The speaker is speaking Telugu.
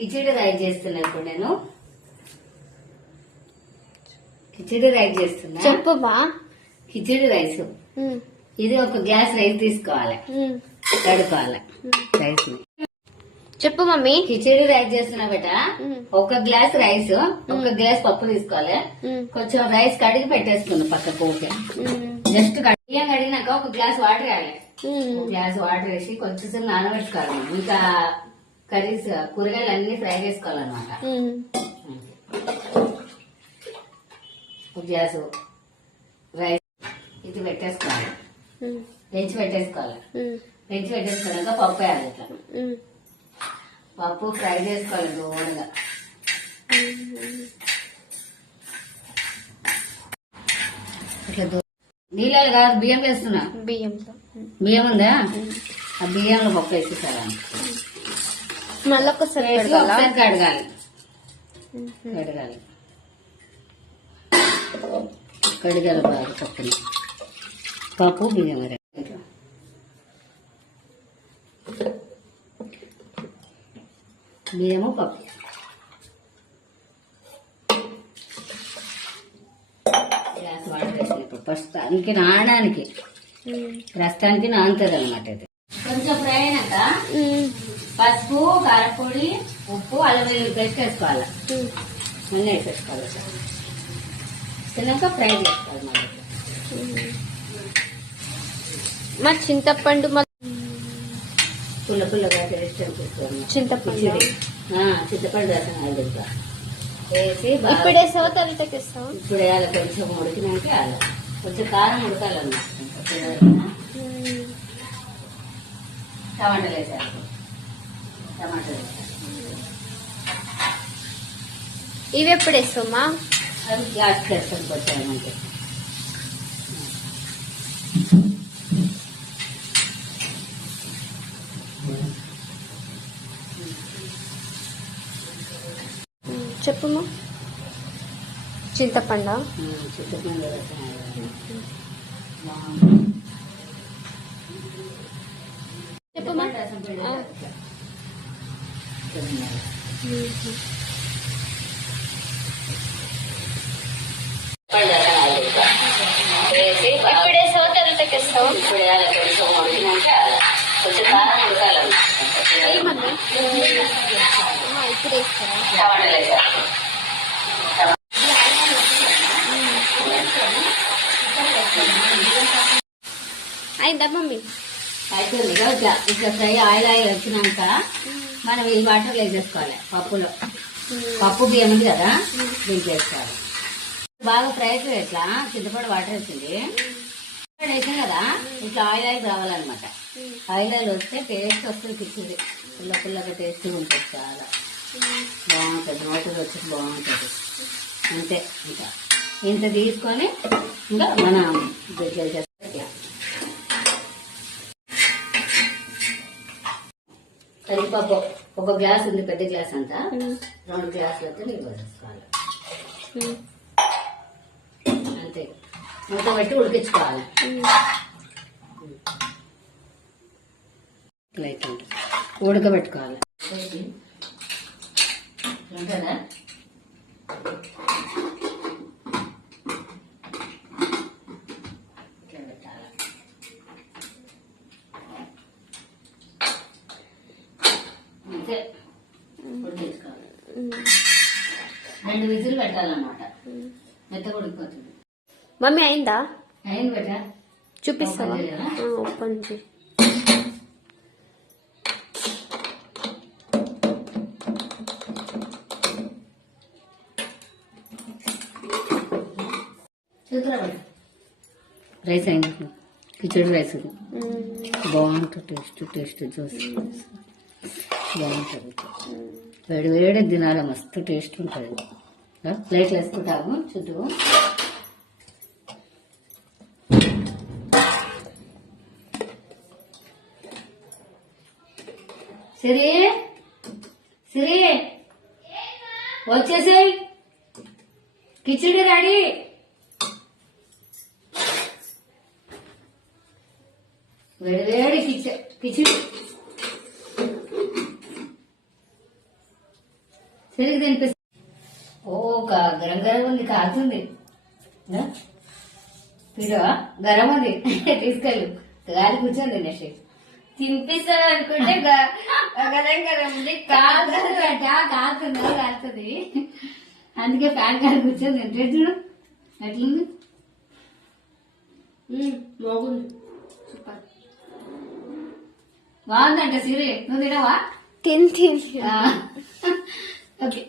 కిచిడి రైస్ చేస్తున్నా ఇప్పుడు నేను. కిచిడి రైస్ చేస్తున్నా. చెప్పు బా. కిచిడి రైస్ ఇది ఒక గ్లాస్ రైస్ తీసుకోవాలి, కడుకోవాలి రైస్ ని. చెప్పు మమ్మీ. కిచిడి రైస్ చేస్తున్నా బేట. ఒక గ్లాస్ రైస్, ఒక గ్లాస్ పప్పు తీసుకోవాలి. కొంచెం రైస్ కడిగి పెట్టేసుకున్నా పక్కకు. ఓకే, జస్ట్ బియ్యం కడిగినాక ఒక గ్లాస్ వాటర్ వేయాలి. ఒక గ్లాస్ వాటర్ వేసి కొంచెం నానబెట్టుకోవాలి. ఇంకా కర్రీస్ కూరగాయలు అన్ని ఫ్రై చేసుకోవాలన్నమాట. ఒక గ్లాసు రైస్ ఇది పెట్టేసుకోవాలి, పెంచి పెట్టేసుకోవాలి. పెంచి పెట్టేసుకున్నాక పప్పు వేయాలి. ఇట్లా పప్పు ఫ్రై చేసుకోవాలి దూరంగా. ఇట్లా నీళ్ళు కాదు, బియ్యం వేస్తున్నా. బియ్యం ఉందా? ఆ బియ్యంలో పప్పు వేసేసారా? మళ్ళీ ఒకసారి కడగాలి. కడగాలి కడిగాలి బాగా పప్పుని. పప్పు బియ్యం బియ్యము పప్పు. గ్లాస్ వాటర్ వేసాను ఇప్పుడు. ప్రస్తుతానికి నానడానికి, ప్రస్తుతానికి నానుతుంది అనమాట. ఇది కొంచెం ఫ్రై అయినాక పసుపు, కారపొడి, ఉప్పు, అల్లం వెల్లుల్లి పేస్ట్ వేసుకోవాలి. అన్నీ వేసేసుకోవాలి. తిన్నాక ఫ్రై చేసుకోవాలి. మా చింతపండు పుల్ల పుల్లగా టేస్ట్ అనిపిస్తుంది. చింతపండు రసం ఇంకా వేసి ఇప్పుడు వేసావా తర్వాత వేస్తావా? ఇప్పుడు వేయాలి. కొంచెం ఉడికినాక వేయాలి. కొంచెం కారం ఉడకాలన్నమాట. టమాటాలు వేసారు. టమాటాలు వేసారు. ఇవి ఎప్పుడు వేస్తామా? అది గ్లాస్ వేస్తాం కొంచెం. చెప్పుమా. చింతపండు చింతపండు చెప్పుమా. ఇప్పుడు వేసావా తర్వాత వేస్తావా? ఇప్పుడు వేయాలి. కొంచెం ఉడికినాక కొంచెం కారం ఉడకాలన్నమాట. ఇప్పుడు వేస్తావా? టమాటాలు వేసారు. అయిందా మమ్మీ? అయితే ఇట్లా ఫ్రై ఆయిల్ వచ్చినాక మనం ఈ వాటర్ వేసేసుకోవాలి. పప్పులో పప్పు బియ్యం ఉంది కదా, దీనికి వేసుకోవాలి. బాగా ఫ్రై అయితే ఇట్లా చింతపండు వాటర్ వేసింది వేసాం కదా, ఇట్లా ఆయిల్ రావాలన్నమాట. ఆయిల్ వస్తే టేస్ట్ వస్తుంది. కిచిడి పుల్ల పుల్లగా టేస్ట్ ఉంటుంది. చాలా బాగుంటుంది. నోటికి వచ్చి బాగుంటుంది. అంతే. ఇంకా ఇంత తీసుకొని ఇంకా మనం ఇట్లా కందిపప్పు ఒక గ్లాస్ ఉంది, పెద్ద గ్లాస్ అంతా. 2 గ్లాసులతో నీళ్ళు వేసుకోవాలి. అంతే. మూత పెట్టి ఉడికించుకోవాలి. ఉడకబెట్టుకోవాలి. ఉంటుందా? ఇట్లా పెట్టాలి. అంతే. ఉడికించుకోవాలి. 2 విజిల్ పెట్టాలన్నమాట. మెత్తగా ఉడికిపోతుంది. మమ్మీ అయిందా? అయింది బేట. చూపిస్తావా? ఓపెన్ చేయి. రైస్ అయింది. కిచిడి రైస్ బాగుంటుంది. టేస్ట్ జ్యూస్ బాగుంటుంది. వేడి వేడి తినాలి. మస్తు టేస్ట్ ఉంటుంది. ప్లేట్లు వేసుకుంటాము చుట్టూ. సిరి సిరి వచ్చేసాయి. కిచిడి రెడీ. వేడి వేడి కిచిడి. పెరిగి తినిపిస్తా. ఓ గరం గరం ఉంది, కాలుతుంది. పిలవా గరం ఉంది, తీసుకెళ్ళు. గాలి కూర్చొని తినేసి తినిపిస్తాను అనుకుంటే గరం గరం ఉంది. కాలుతుంది. అందుకే ఫ్యాన్ గాలి కూర్చొని తింటే చూడు ఎట్లుంది. బాగుంది, సూపర్. బాగుందంట సిరి, నువ్వు తినవా? తిని ఓకే.